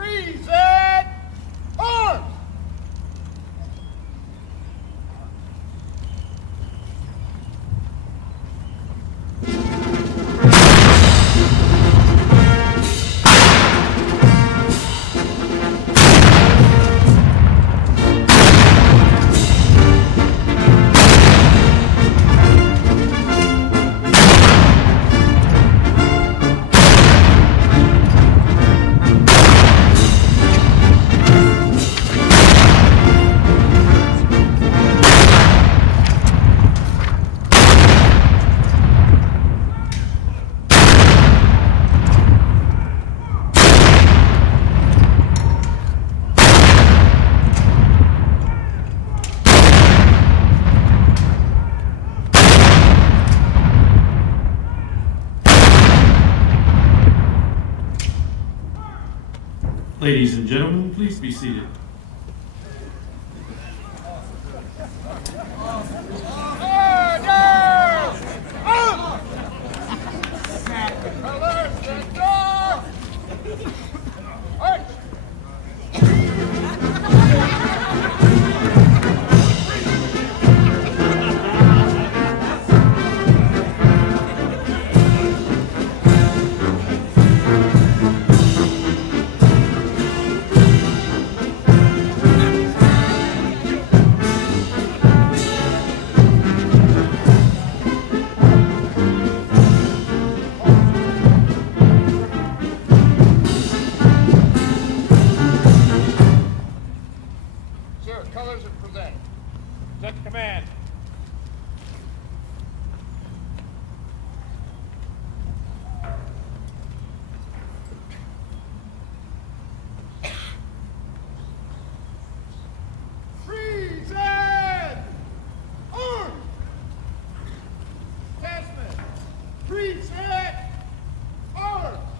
Present arms! Ladies and gentlemen, please be seated.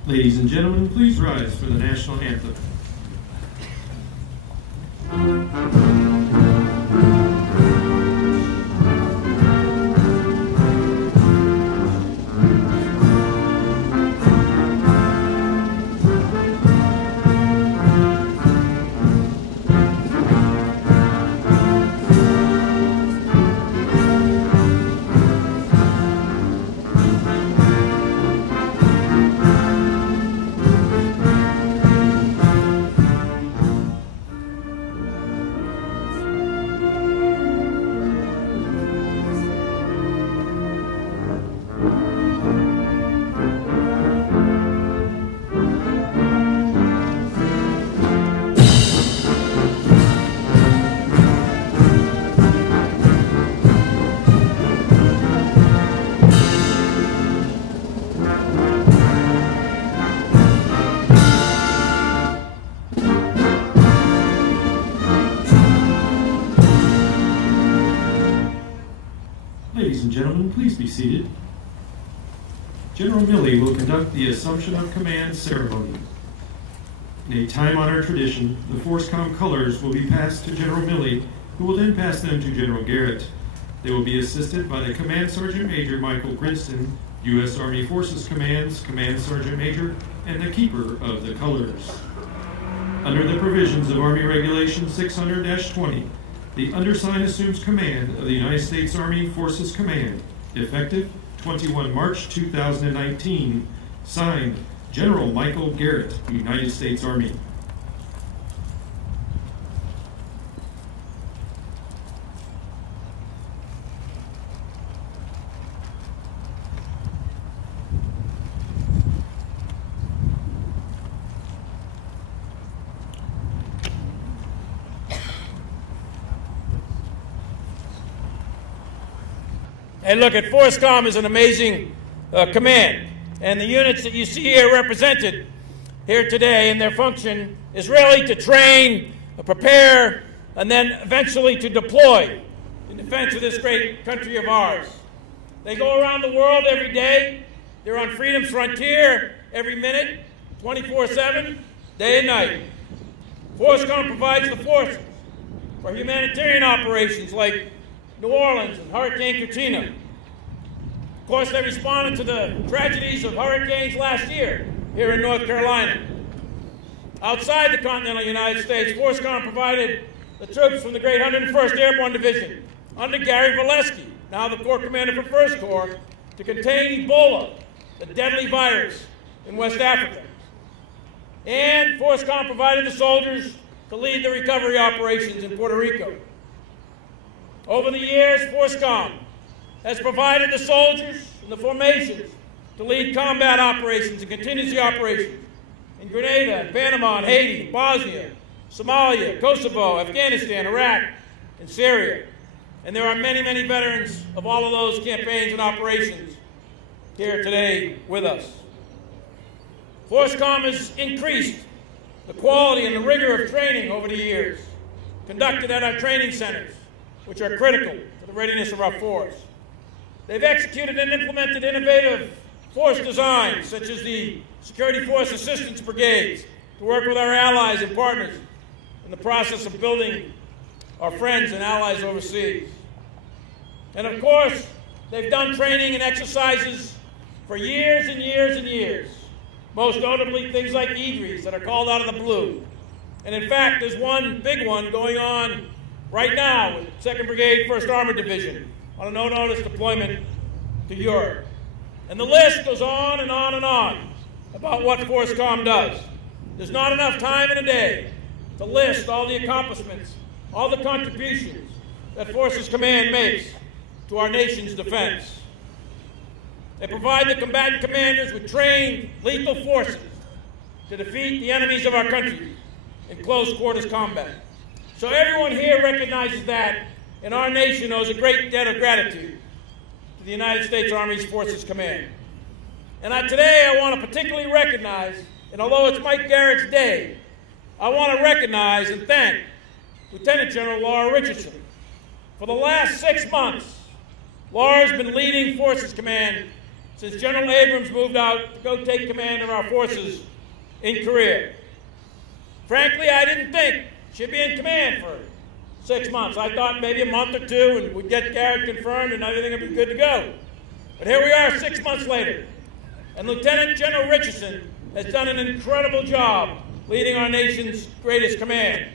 Ladies and gentlemen, please rise for the national anthem. Ladies and gentlemen, please be seated. General Milley will conduct the Assumption of Command ceremony. In a time-honored tradition, the FORSCOM colors will be passed to General Milley, who will then pass them to General Garrett. They will be assisted by the Command Sergeant Major Michael Grinston, U.S. Army Forces Command's Command Sergeant Major, and the Keeper of the Colors. Under the provisions of Army Regulation 600-20, the undersigned assumes command of the United States Army Forces Command, effective 21 March 2019, signed General Michael Garrett, United States Army. And look, at FORSCOM is an amazing command. And the units that you see here represented here today, and their function is really to train, prepare, and then eventually to deploy in defense of this great country of ours. They go around the world every day. They're on freedom's frontier every minute, 24/7, day and night. FORSCOM provides the forces for humanitarian operations like New Orleans and Hurricane Katrina. Of course, they responded to the tragedies of hurricanes last year here in North Carolina. Outside the continental United States, FORSCOM provided the troops from the great 101st Airborne Division under Gary Valesky, now the Corps Commander for First Corps, to contain Ebola, the deadly virus in West Africa. And FORSCOM provided the soldiers to lead the recovery operations in Puerto Rico. Over the years, FORSCOM has provided the soldiers and the formations to lead combat operations and contingency operations in Grenada, Panama, Haiti, Bosnia, Somalia, Kosovo, Afghanistan, Iraq, and Syria. And there are many, many veterans of all of those campaigns and operations here today with us. FORSCOM has increased the quality and the rigor of training over the years, conducted at our training centers, which are critical to the readiness of our force. They've executed and implemented innovative force designs, such as the Security Force Assistance Brigades, to work with our allies and partners in the process of building our friends and allies overseas. And of course, they've done training and exercises for years and years and years, most notably things like EDREs that are called out of the blue. And in fact, there's one big one going on right now with 2nd Brigade, 1st Armored Division on a no-notice deployment to Europe. And the list goes on and on and on about what FORSCOM does. There's not enough time in a day to list all the accomplishments, all the contributions that Forces Command makes to our nation's defense. They provide the combatant commanders with trained, lethal forces to defeat the enemies of our country in close quarters combat. So everyone here recognizes that, and our nation owes a great debt of gratitude to the United States Army Forces Command. And today I want to particularly recognize, and although it's Mike Garrett's day, I want to recognize and thank Lieutenant General Laura Richardson. For the last 6 months, Laura's been leading Forces Command since General Abrams moved out to go take command of our forces in Korea. Frankly, I didn't think she'd be in command for 6 months. I thought maybe a month or two and we'd get Garrett confirmed and everything would be good to go. But here we are 6 months later, and Lieutenant General Richardson has done an incredible job leading our nation's greatest command.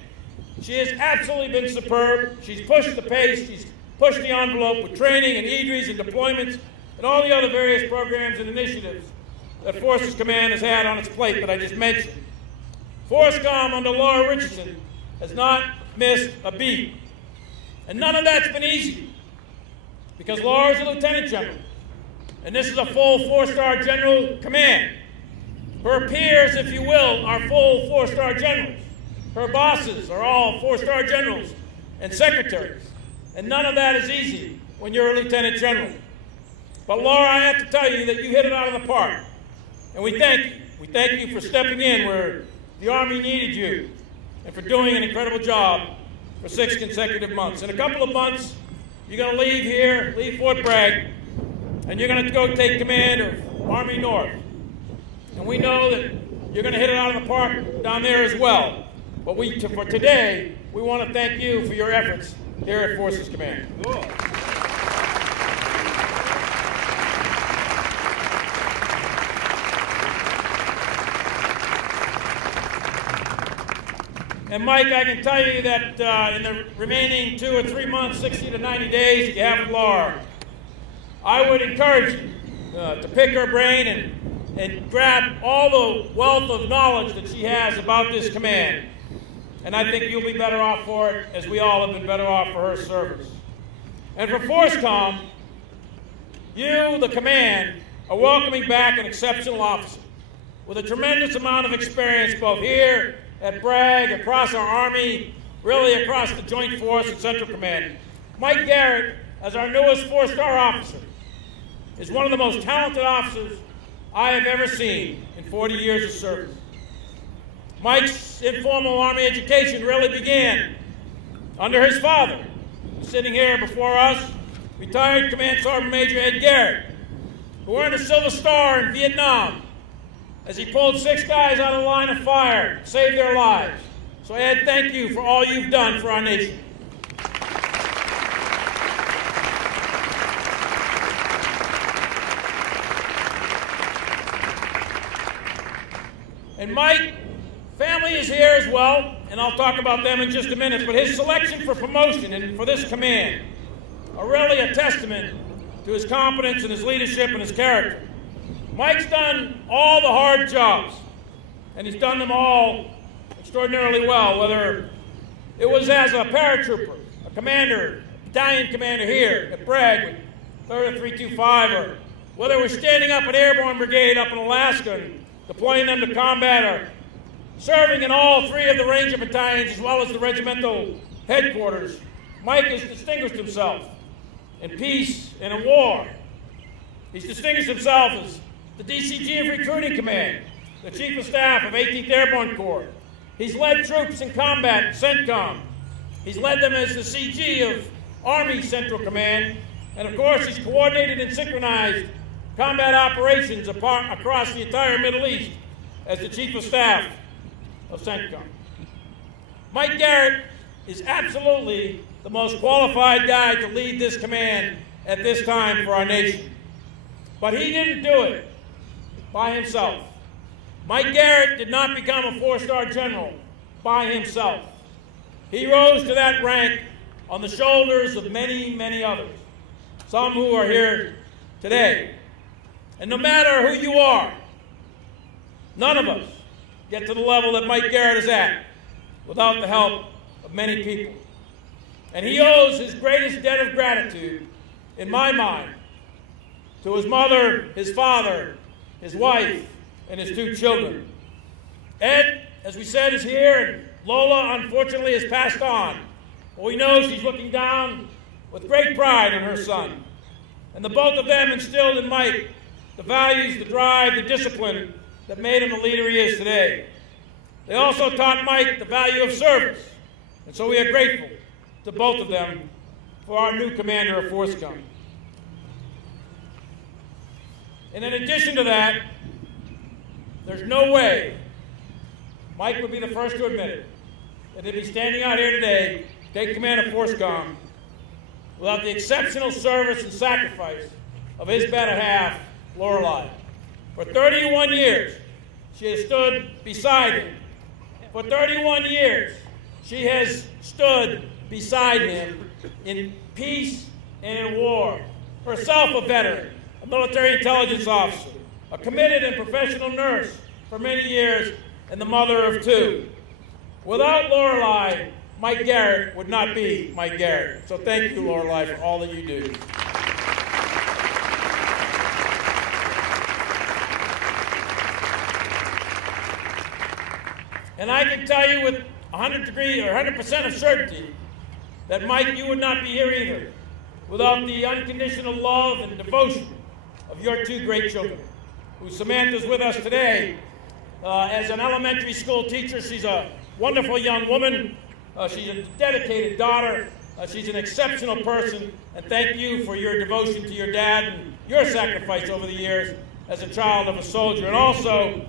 She has absolutely been superb. She's pushed the pace, she's pushed the envelope with training and EDREs and deployments and all the other various programs and initiatives that Forces Command has had on its plate that I just mentioned. FORSCOM under Laura Richardson has not missed a beat. And none of that's been easy, because Laura's a lieutenant general, and this is a full 4-star general command. Her peers, if you will, are full 4-star generals. Her bosses are all 4-star generals and secretaries. And none of that is easy when you're a lieutenant general. But Laura, I have to tell you that you hit it out of the park. And we thank you. We thank you for stepping in where the Army needed you and for doing an incredible job for 6 consecutive months. In a couple of months, you're going to leave here, leave Fort Bragg, and you're going to go take command of Army North. And we know that you're going to hit it out of the park down there as well. But for today, we want to thank you for your efforts here at Forces Command. Cool. And Mike, I can tell you that in the remaining 2 or 3 months, 60 to 90 days that you have with Laura, I would encourage you to pick her brain and grab all the wealth of knowledge that she has about this command. And I think you'll be better off for it, as we all have been better off for her service. And for FORSCOM, you, the command, are welcoming back an exceptional officer with a tremendous amount of experience both here at Bragg, across our Army, really across the Joint Force and Central Command. Mike Garrett, as our newest 4-star officer, is one of the most talented officers I have ever seen in 40 years of service. Mike's informal Army education really began under his father, sitting here before us, retired Command Sergeant Major Ed Garrett, who earned a Silver Star in Vietnam as he pulled 6 guys out of the line of fire, saved their lives. So Ed, thank you for all you've done for our nation. And Mike, family is is here as well, and I'll talk about them in just a minute, but his selection for promotion and for this command are really a testament to his competence and his leadership and his character. Mike's done all the hard jobs, and he's done them all extraordinarily well, whether it was as a paratrooper, a commander, a battalion commander here at Bragg with 3rd 325, or whether we're standing up an airborne brigade up in Alaska and deploying them to combat, or serving in all 3 of the Ranger battalions as well as the regimental headquarters. Mike has distinguished himself in peace and in war. He's distinguished himself as the DCG of Recruiting Command, the Chief of Staff of 18th Airborne Corps. He's led troops in combat, CENTCOM. He's led them as the CG of Army Central Command. And of course, he's coordinated and synchronized combat operations across the entire Middle East as the Chief of Staff of CENTCOM. Mike Garrett is absolutely the most qualified guy to lead this command at this time for our nation. But he didn't do it by himself. Mike Garrett did not become a 4-star general by himself. He rose to that rank on the shoulders of many, many others, some who are here today. And no matter who you are, none of us get to the level that Mike Garrett is at without the help of many people. And he owes his greatest debt of gratitude, in my mind, to his mother, his father, his wife, and his 2 children. Ed, as we said, is here, and Lola, unfortunately, has passed on. But we know she's looking down with great pride on her son. And the both of them instilled in Mike the values, the drive, the discipline that made him the leader he is today. They also taught Mike the value of service. And so we are grateful to both of them for our new commander of FORSCOM. And in addition to that, there's no way Mike would be the first to admit it, that he'd be standing out here today, take command of FORSCOM, without the exceptional service and sacrifice of his better half, Lorelei. For 31 years, she has stood beside him. For 31 years, she has stood beside him in peace and in war. Herself a veteran, a military intelligence officer, a committed and professional nurse for many years, and the mother of 2. Without Lorelei, Mike Garrett would not be Mike Garrett. So thank you, Lorelei, for all that you do. And I can tell you with 100% of certainty that, Mike, you would not be here either without the unconditional love and devotion of your 2 great children, who Samantha's with us today as an elementary school teacher. She's a wonderful young woman. She's a dedicated daughter. She's an exceptional person. And thank you for your devotion to your dad and your sacrifice over the years as a child of a soldier. And also,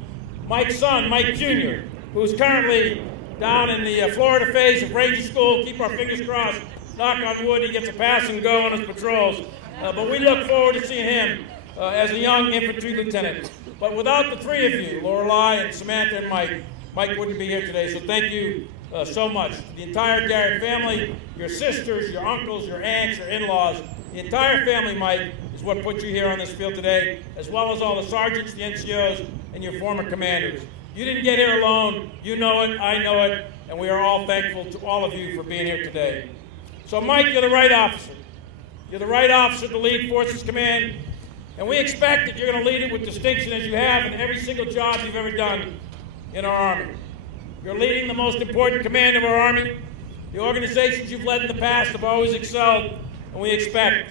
Mike's son, Mike Jr., who's currently down in the Florida phase of Ranger School. Keep our fingers crossed. Knock on wood, he gets a pass and go on his patrols. But we look forward to seeing him as a young infantry lieutenant. But without the 3 of you, Lorelei and Samantha and Mike, Mike wouldn't be here today. So thank you so much. The entire Garrett family, your sisters, your uncles, your aunts, your in-laws, the entire family, Mike, is what put you here on this field today, as well as all the sergeants, the NCOs, and your former commanders. You didn't get here alone. You know it, I know it, and we are all thankful to all of you for being here today. So, Mike, you're the right officer. You're the right officer to lead Forces Command, and we expect that you're going to lead it with distinction, as you have in every single job you've ever done in our Army. You're leading the most important command of our Army. The organizations you've led in the past have always excelled, and we expect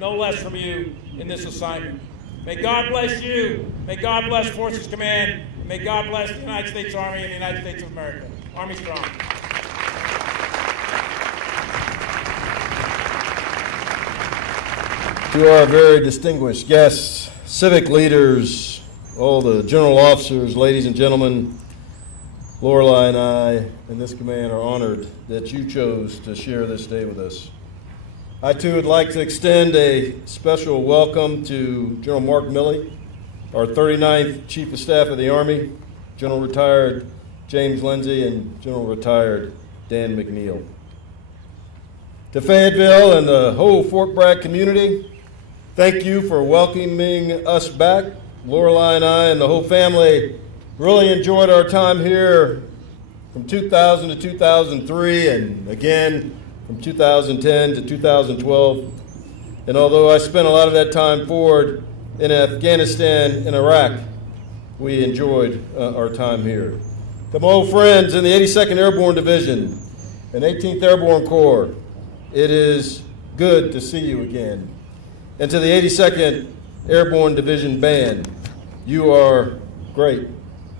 no less from you in this assignment. May God bless you. May God bless Forces Command. And may God bless the United States Army and the United States of America. Army strong. To our very distinguished guests, civic leaders, all the general officers, ladies and gentlemen, Lorelei and I and this command are honored that you chose to share this day with us. I too would like to extend a special welcome to General Mark Milley, our 39th Chief of Staff of the Army, General Retired James Lindsay, and General Retired Dan McNeil. To Fayetteville and the whole Fort Bragg community, thank you for welcoming us back. Lorelei and I and the whole family really enjoyed our time here from 2000 to 2003, and again from 2010 to 2012. And although I spent a lot of that time forward in Afghanistan and Iraq, we enjoyed our time here. To my old friends in the 82nd Airborne Division and 18th Airborne Corps, it is good to see you again. And to the 82nd Airborne Division Band, you are great,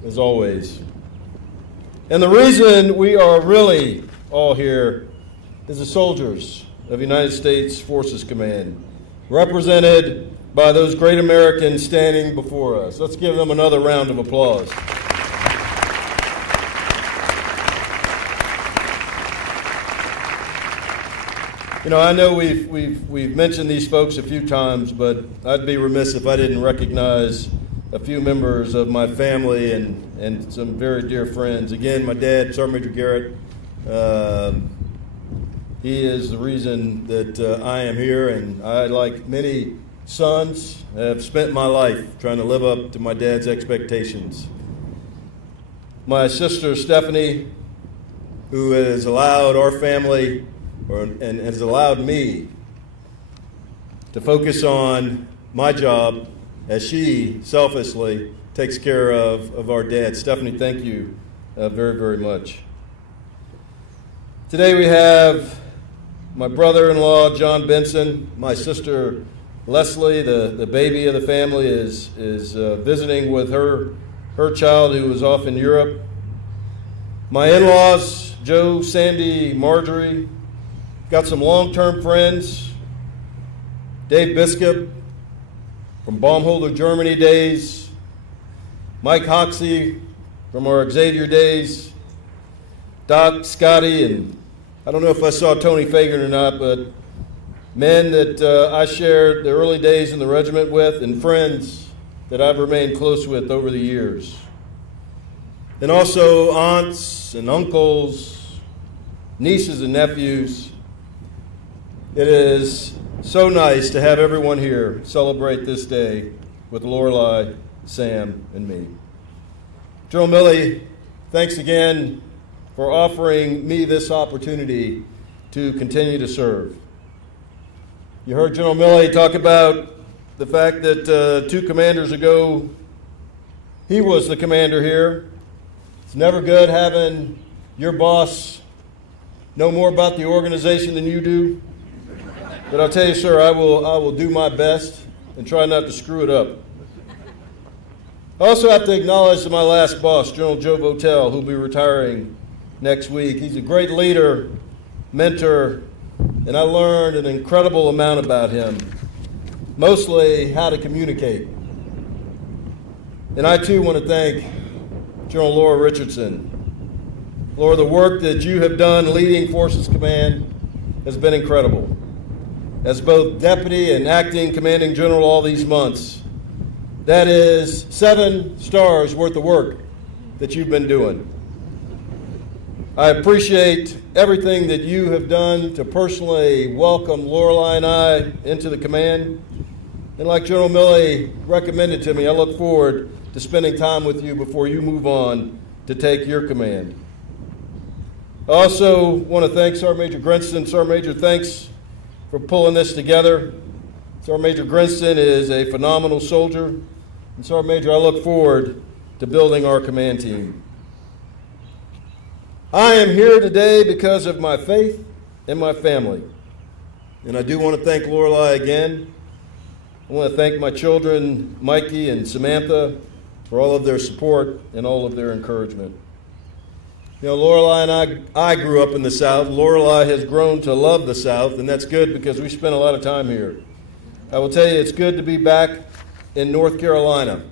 as always. And the reason we are really all here is the soldiers of United States Forces Command, represented by those great Americans standing before us. Let's give them another round of applause. You know, I know we've mentioned these folks a few times, but I'd be remiss if I didn't recognize a few members of my family and some very dear friends. Again, my dad, Sergeant Major Garrett, he is the reason that I am here, and I, like many sons, have spent my life trying to live up to my dad's expectations. My sister, Stephanie, who has allowed our family and has allowed me to focus on my job as she selflessly takes care of our dad. Stephanie, thank you very, very much. Today we have my brother-in-law, John Benson. My sister, Leslie, the baby of the family, is visiting with her child who was off in Europe. My in-laws, Joe, Sandy, Marjorie. Got some long-term friends. Dave Biskup from Baumholder, Germany days. Mike Hoxie from our Xavier days. Doc, Scotty, and I don't know if I saw Tony Fagan or not, but men that I shared the early days in the regiment with, and friends that I've remained close with over the years. And also aunts and uncles, nieces and nephews. It is so nice to have everyone here celebrate this day with Lorelei, Sam, and me. General Milley, thanks again for offering me this opportunity to continue to serve. You heard General Milley talk about the fact that 2 commanders ago, he was the commander here. It's never good having your boss know more about the organization than you do. But I'll tell you, sir, I will do my best and try not to screw it up. I also have to acknowledge my last boss, General Joe Votel, who'll be retiring next week. He's a great leader, mentor, and I learned an incredible amount about him, mostly how to communicate. And I, too, want to thank General Laura Richardson. Laura, the work that you have done leading Forces Command has been incredible. As both Deputy and Acting Commanding General all these months, that is 7 stars worth of work that you've been doing. I appreciate everything that you have done to personally welcome Lorelei and I into the command. And like General Milley recommended to me, I look forward to spending time with you before you move on to take your command. I also want to thank Sergeant Major Grinston. Sergeant Major, thanks for pulling this together. Sergeant Major Grinston is a phenomenal soldier. And Sergeant Major, I look forward to building our command team. I am here today because of my faith and my family. And I do want to thank Lorelei again. I want to thank my children, Mikey and Samantha, for all of their support and all of their encouragement. You know, Lorelei and I grew up in the South. Lorelei has grown to love the South, and that's good because we spent a lot of time here. I will tell you, it's good to be back in North Carolina,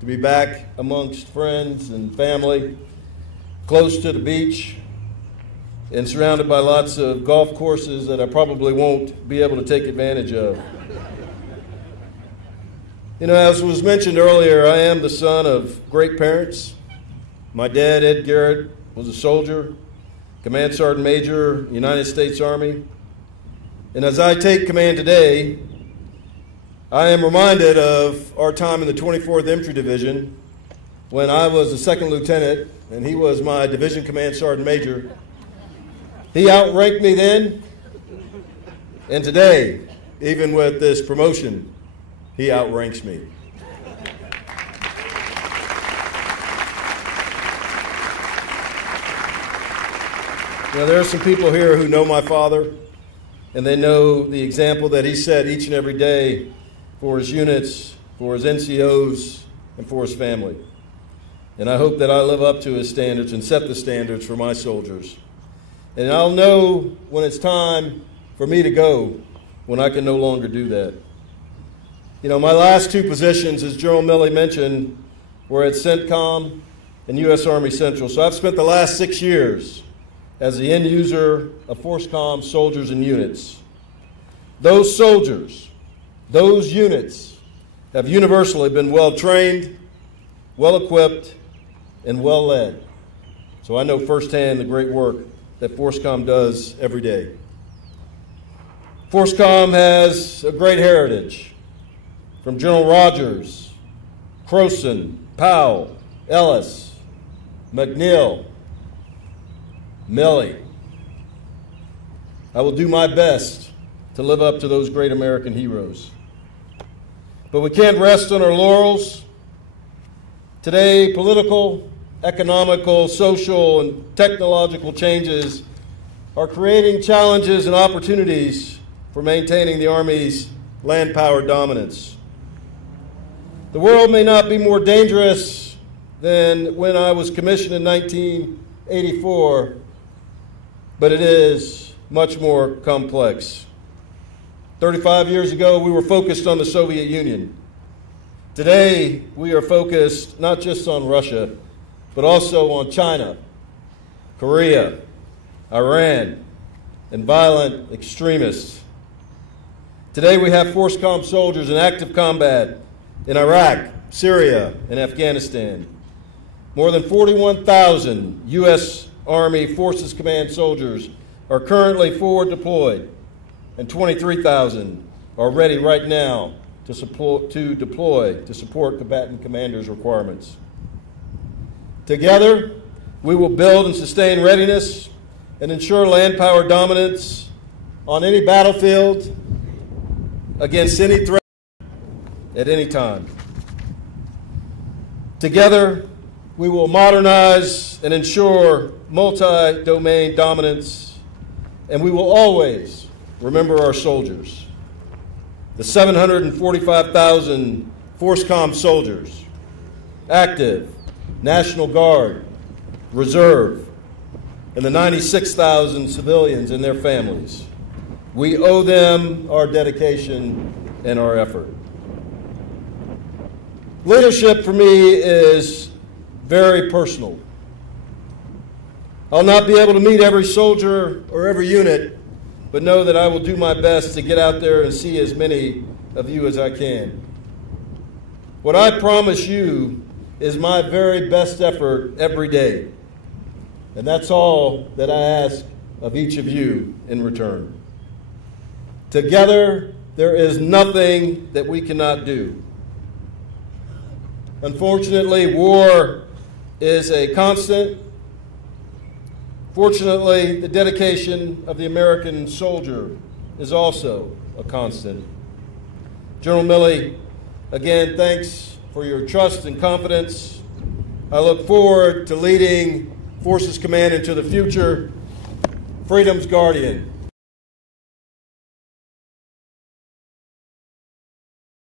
to be back amongst friends and family, close to the beach, and surrounded by lots of golf courses that I probably won't be able to take advantage of. You know, as was mentioned earlier, I am the son of great parents. My dad, Ed Garrett, was a soldier, Command Sergeant Major, United States Army. And as I take command today, I am reminded of our time in the 24th Infantry Division when I was a second lieutenant and he was my division command sergeant major. He outranked me then, and today, even with this promotion, he outranks me. Now, there are some people here who know my father, and they know the example that he set each and every day for his units, for his NCOs, and for his family. And I hope that I live up to his standards and set the standards for my soldiers. And I'll know when it's time for me to go, when I can no longer do that. You know, my last two positions, as General Milley mentioned, were at CENTCOM and U.S. Army Central. So I've spent the last 6 years as the end user of FORSCOM soldiers and units. Those soldiers, those units have universally been well trained, well equipped, and well led. So I know firsthand the great work that FORSCOM does every day. FORSCOM has a great heritage from General Rogers, Croson, Powell, Ellis, McNeil, Milley. I will do my best to live up to those great American heroes. But we can't rest on our laurels. Today, political, economical, social, and technological changes are creating challenges and opportunities for maintaining the Army's land power dominance. The world may not be more dangerous than when I was commissioned in 1984, but it is much more complex. 35 years ago, we were focused on the Soviet Union. Today, we are focused not just on Russia, but also on China, Korea, Iran, and violent extremists. Today, we have FORSCOM soldiers in active combat in Iraq, Syria, and Afghanistan. More than 41,000 U.S. Army Forces Command soldiers are currently forward deployed, and 23,000 are ready right now to deploy to support Combatant Commanders requirements. Together, we will build and sustain readiness and ensure land power dominance on any battlefield against any threat at any time. Together, we will modernize and ensure multi-domain dominance, and we will always remember our soldiers, the 745,000 FORSCOM soldiers, active, National Guard, Reserve, and the 96,000 civilians and their families. We owe them our dedication and our effort. Leadership for me is very personal. I'll not be able to meet every soldier or every unit, but know that I will do my best to get out there and see as many of you as I can. What I promise you is my very best effort every day, and that's all that I ask of each of you in return. Together, there is nothing that we cannot do. Unfortunately, war is a constant. Fortunately, the dedication of the American soldier is also a constant. General Milley, again, thanks for your trust and confidence. I look forward to leading Forces Command into the future. Freedom's Guardian.